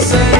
say.